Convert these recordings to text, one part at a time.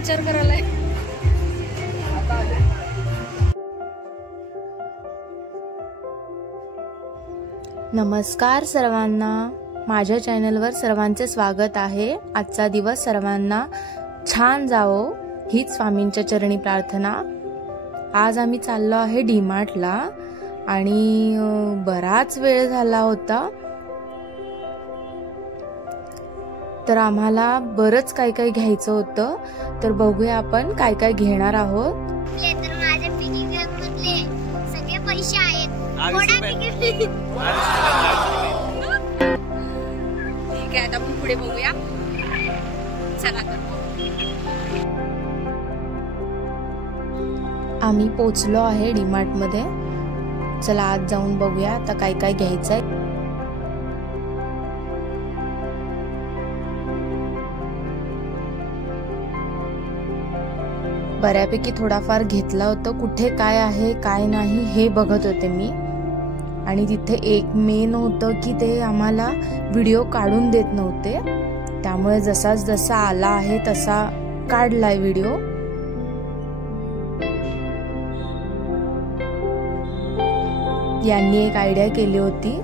विचार करायलाय। नमस्कार सर्वांना, माझ्या चॅनलवर सर्वांचे स्वागत आहे। आजचा दिवस सर्वांना छान जावो हीच स्वामींच्या चरणी प्रार्थना। आज आम्ही चाललो आहे डीमार्टला आणि बराच वेळ झाला होता, तर आम्हाला बरच काय काय घ्यायचं होतं। तर बघूया आपण काय काय घेणार आहोत। तर माझ्या पिगी बँकमधले सगळे पैसे आहेत। ठीक आहे, आता आपण पुढे बघूया। चला तर आम्ही पोचलो आहे डीमार्ट मध्ये। चला आज जाऊन बघूया आता काय काय घ्यायचंय। बऱ्यापैकी थोडाफार घेतला होता, कुठे काय आहे काय नाही हे बघत होते मी। आणि तिथे एक मेन होतं की ते आम्हाला व्हिडिओ काढून देत नव्हते, त्यामुळे जसा जसा आला आहे तसा काढलाय व्हिडिओ। यांनी एक आयडिया केली होती,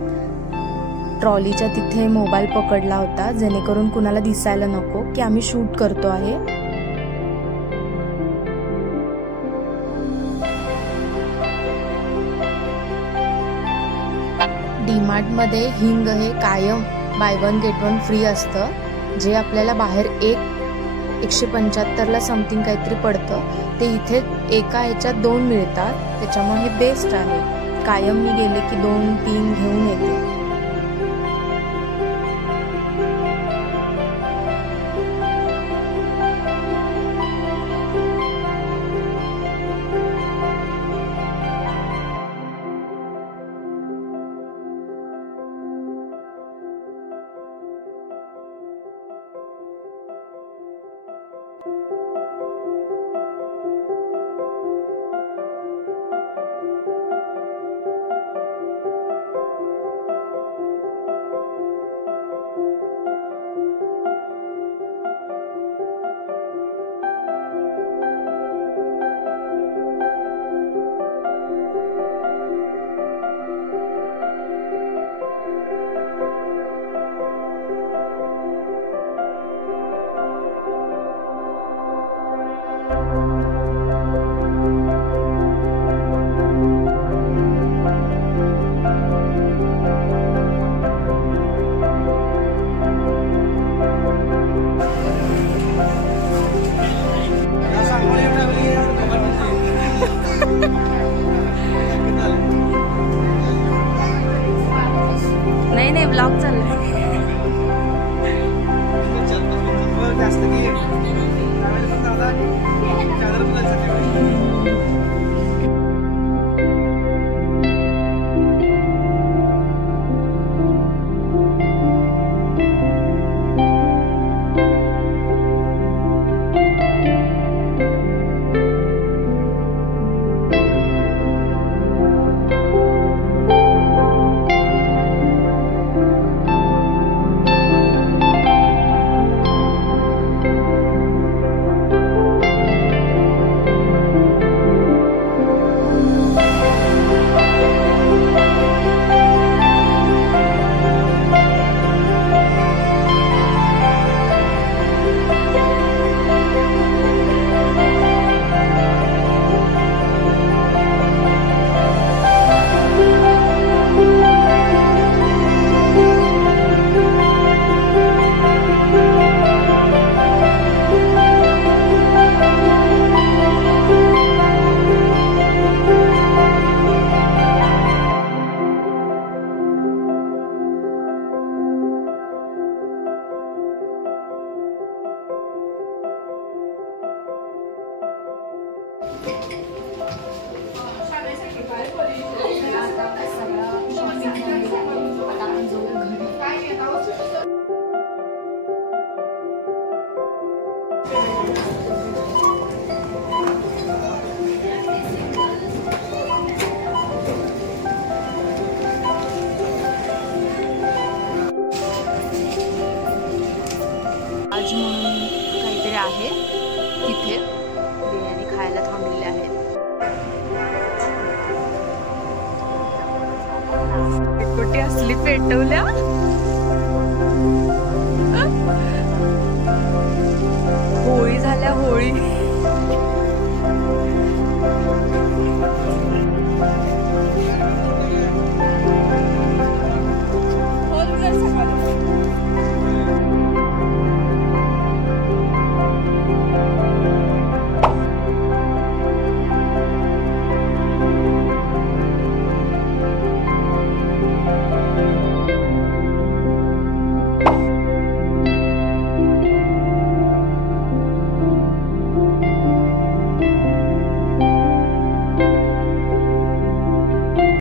ट्रॉलीच्या तिथे मोबाईल पकडला होता जेणेकरून कुणाला दिसायला नको की आम्ही शूट करतो आहे। डीमार्ट मध्ये हिंग हे कायम by one get one free असतं, जे आपल्याला बाहेर 175 ला समथिंग काहीतरी पडतं, ते इथे एका ह्याच्यात 2 मिळतात। त्याच्यामुळे हे बेस्ट आहे। कायम मी गेले की 2-3 घेऊन येते। नाही ब्लॉग चाललाय। तिथे बिर्याणी खायला थांबलेले आहेत. कुठे असली पेटवल्या